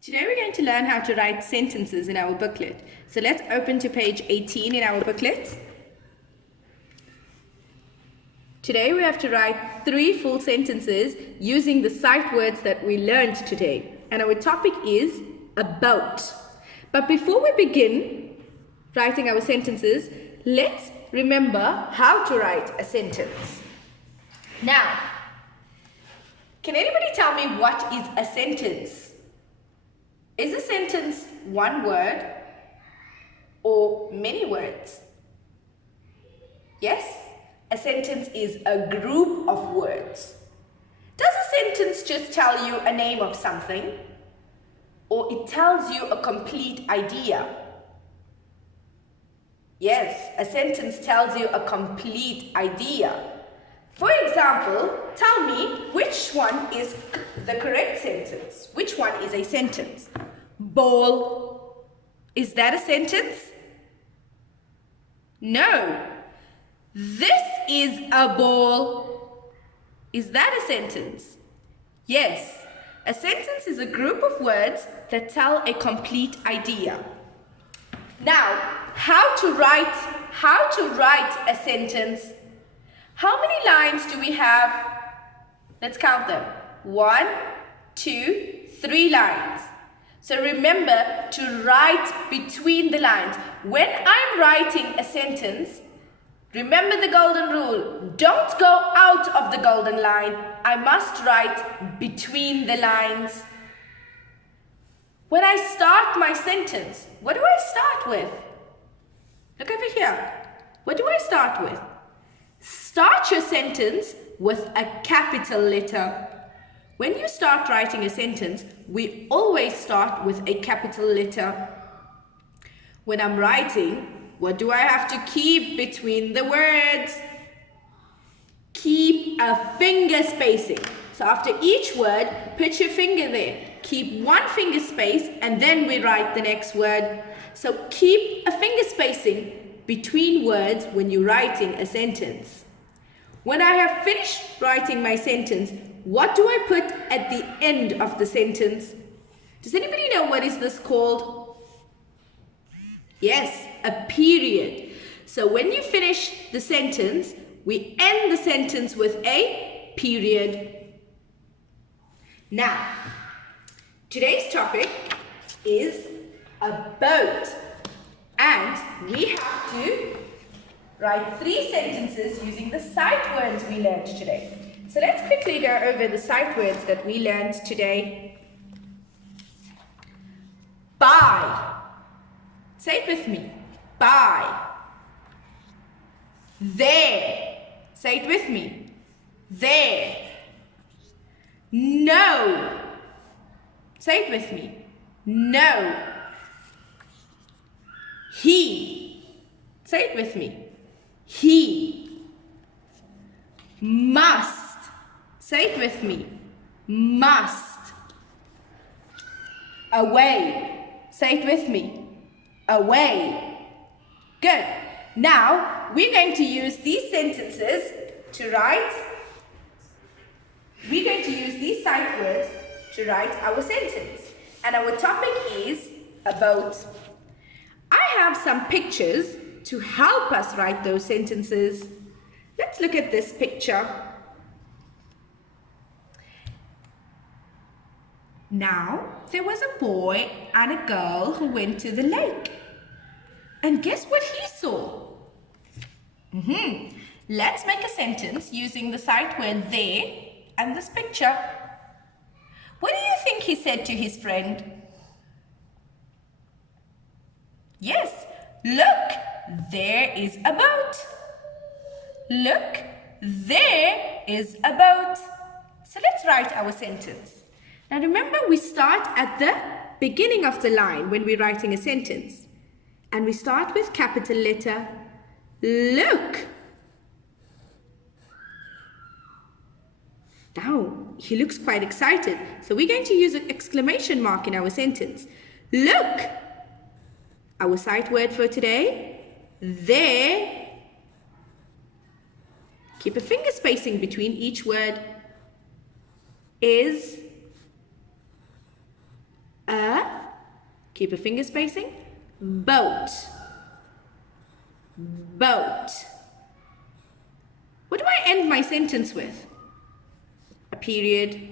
Today we're going to learn how to write sentences in our booklet. So let's open to page 18 in our booklet. Today we have to write 3 full sentences using the sight words that we learned today. And our topic is about. But before we begin writing our sentences, let's remember how to write a sentence. Now, can anybody tell me what is a sentence? Is a sentence one word or many words? Yes, a sentence is a group of words. Does a sentence just tell you a name of something? Or it tells you a complete idea? Yes, a sentence tells you a complete idea. For example, tell me which one is the correct sentence. Which one is a sentence? Ball. Is that a sentence? No. This is a ball. Is that a sentence? Yes. A sentence is a group of words that tell a complete idea. Now, how to write a sentence? How many lines do we have? Let's count them. 1, 2, 3 lines. So remember to write between the lines. When I'm writing a sentence, remember the golden rule. Don't go out of the golden line. I must write between the lines. When I start my sentence, what do I start with? Look over here. What do I start with? Start your sentence with a capital letter. When you start writing a sentence, we always start with a capital letter. When I'm writing, what do I have to keep between the words? Keep a finger spacing. So after each word, put your finger there. Keep one finger space and then we write the next word. So keep a finger spacing between words when you're writing a sentence. When I have finished writing my sentence, what do I put at the end of the sentence? Does anybody know what is this called? Yes, a period. So when you finish the sentence, we end the sentence with a period. Now, today's topic is about. And we have to write 3 sentences using the sight words we learned today. So let's quickly go over the sight words that we learned today. By. Say it with me. By. There. Say it with me. There. No. Say it with me. No. He. Say it with me. He. Must. Say it with me. Must. Away. Say it with me. Away. Good. Now, we're going to use these sentences to write. We're going to use these sight words to write our sentence. And our topic is about. I have some pictures to help us write those sentences. Let's look at this picture. Now, there was a boy and a girl who went to the lake. And guess what he saw? Let's make a sentence using the sight word there and this picture. What do you think he said to his friend? Yes, look, there is a boat. Look, there is a boat. So let's write our sentence. Now remember, we start at the beginning of the line when we're writing a sentence. And we start with capital letter. Look. Now, he looks quite excited. So we're going to use an exclamation mark in our sentence. Look. Our sight word for today, there. Keep a finger spacing between each word. Is a Keep a finger spacing. Boat. Boat. What do I end my sentence with? A period.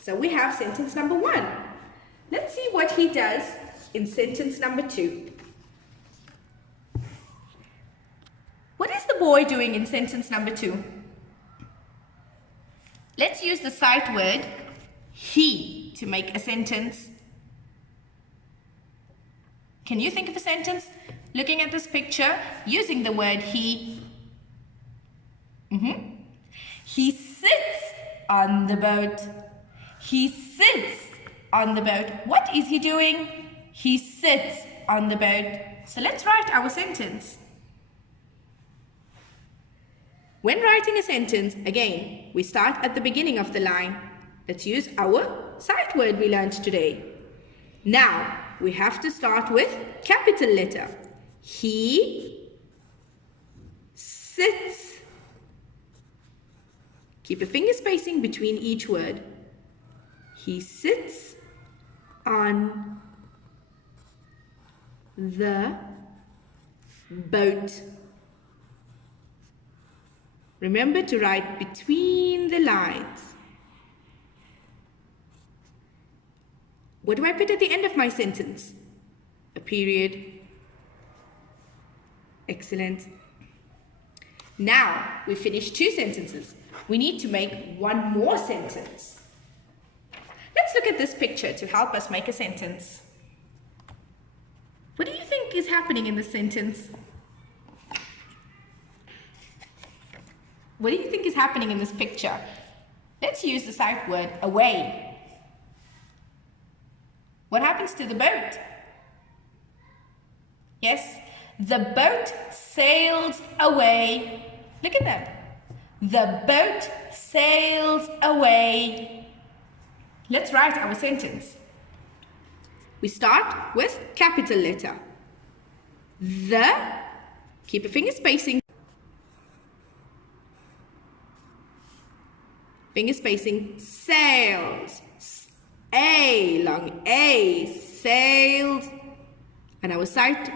So we have sentence number 1. Let's see what he does in sentence number 2. What is the boy doing in sentence number 2? Let's use the sight word he to make a sentence. Can you think of a sentence looking at this picture using the word he? He sits on the boat. He sits on the boat. What is he doing? He sits on the boat. So let's write our sentence. When writing a sentence, again, we start at the beginning of the line. Let's use our sight word we learned today. Now, we have to start with capital letter. He sits. Keep a finger spacing between each word. He sits on the boat. Remember to write between the lines. What do I put at the end of my sentence? A period. Excellent. Now, we finished 2 sentences. We need to make 1 more sentence. Let's look at this picture to help us make a sentence. What do you think is happening in this sentence? What do you think is happening in this picture? Let's use the sight word away. What happens to the boat? Yes, the boat sails away. Look at that. The boat sails away. Let's write our sentence. We start with capital letter. The, keep a finger spacing. Finger spacing, sails. A, long A, sails. And our sight,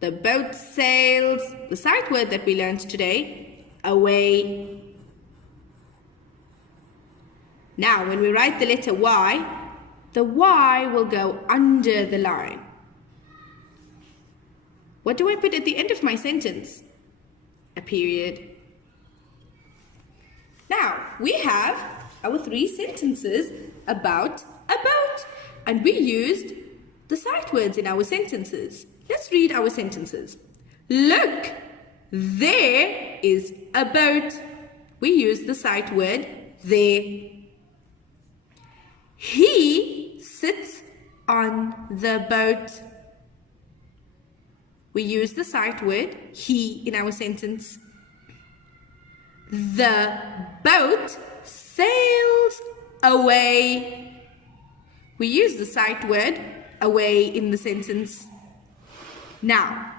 the boat sails. The sight word that we learned today, away. Now, when we write the letter Y, the Y will go under the line. What do I put at the end of my sentence? A period. Now, we have our 3 sentences about a boat, and we used the sight words in our sentences. Let's read our sentences. Look, there is a boat. We use the sight word there. He sits on the boat. We use the sight word he in our sentence. The boat sails away. We use the sight word away in the sentence. Now,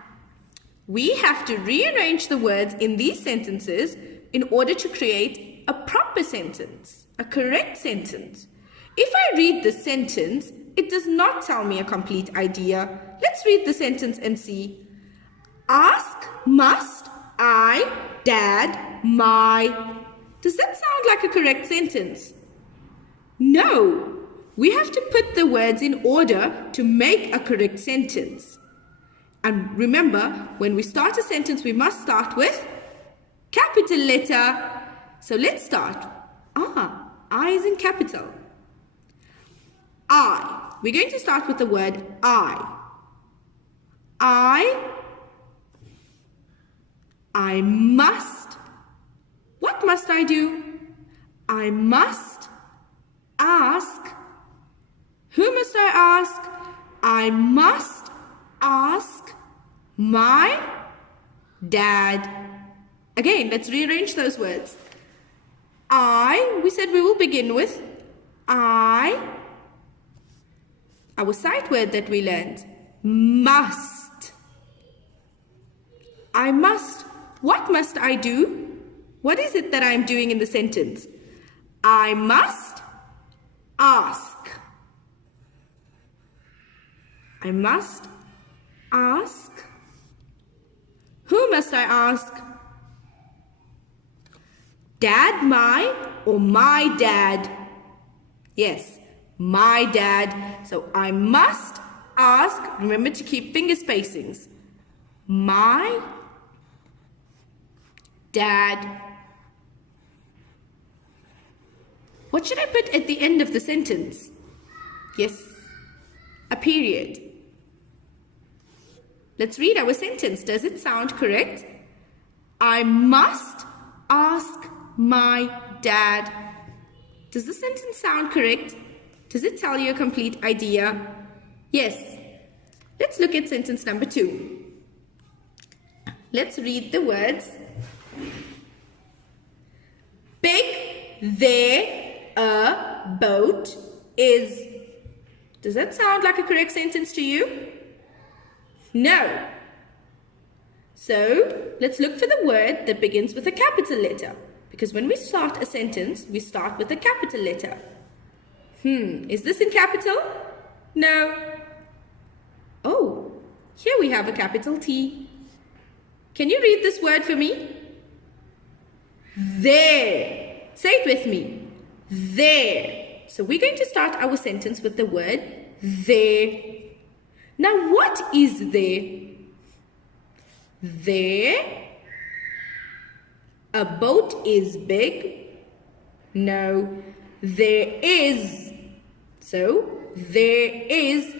we have to rearrange the words in these sentences in order to create a proper sentence, a correct sentence. If I read the sentence, it does not tell me a complete idea. Let's read the sentence and see. Ask, must, I, dad, my. Does that sound like a correct sentence? No. We have to put the words in order to make a correct sentence. And remember, when we start a sentence, we must start with capital letter. So let's start. I is in capital. I. We're going to start with the word I. I must. What must I do? I must ask. Who must I ask? I must ask my dad. Again, let's rearrange those words. We said we will begin with I. Our sight word that we learned, must. I must. What must I do? What is it that I'm doing in the sentence? I must ask. I must ask. Who must I ask? Dad, my, or my dad? Yes, my dad. So I must ask, remember to keep finger spacings. My dad. What should I put at the end of the sentence? Yes, a period. Let's read our sentence. Does it sound correct? I must ask my dad. Does the sentence sound correct? Does it tell you a complete idea? Yes. Let's look at sentence number 2. Let's read the words. Big there a boat is. Does that sound like a correct sentence to you? No. So let's look for the word that begins with a capital letter. Because when we start a sentence, we start with a capital letter. Is this in capital? No. Oh, here we have a capital T. Can you read this word for me? There. Say it with me. There. So we're going to start our sentence with the word there. Now what is there? There. A boat is big. No. There is. So there is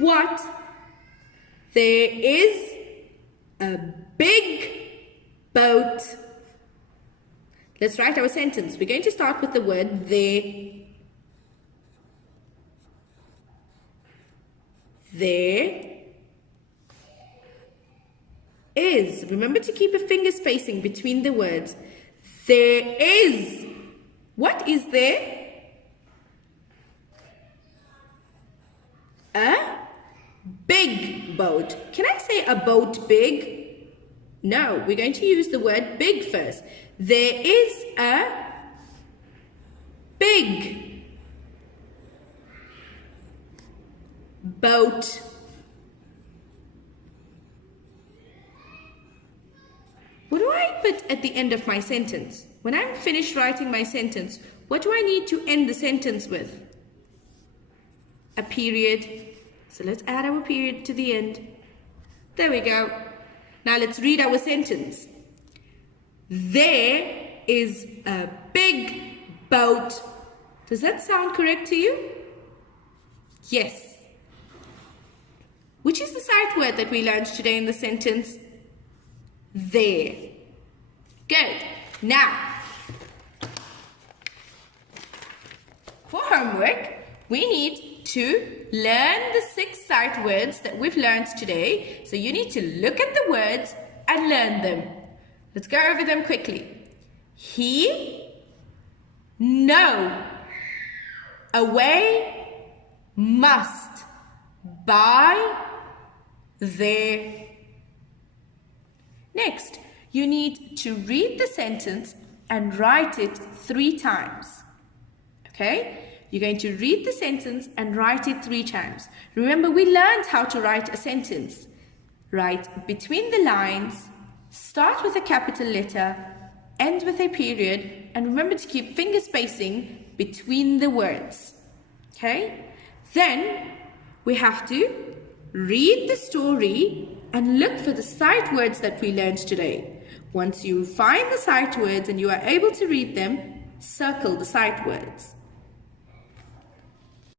what? There is a big boat. Let's write our sentence. We're going to start with the word there. There is. Remember to keep a finger spacing between the words. There is. What is there? A big boat. Can I say a boat big? No, we're going to use the word big first. There is a big boat. What do I put at the end of my sentence? When I'm finished writing my sentence, what do I need to end the sentence with? A period. So let's add our period to the end. There we go. Now let's read our sentence. There is a big boat. Does that sound correct to you? Yes. Which is the sight word that we learned today in the sentence? There. Good. Now, for homework, we need to learn the 6 sight words that we've learned today. So you need to look at the words and learn them. Let's go over them quickly. He, no, away, must, buy, there. Next, you need to read the sentence and write it 3 times. Okay? You're going to read the sentence and write it 3 times. Remember, we learned how to write a sentence. Write between the lines, start with a capital letter, end with a period, and remember to keep finger spacing between the words. Okay? Then, we have to read the story and look for the sight words that we learned today. Once you find the sight words and you are able to read them, circle the sight words.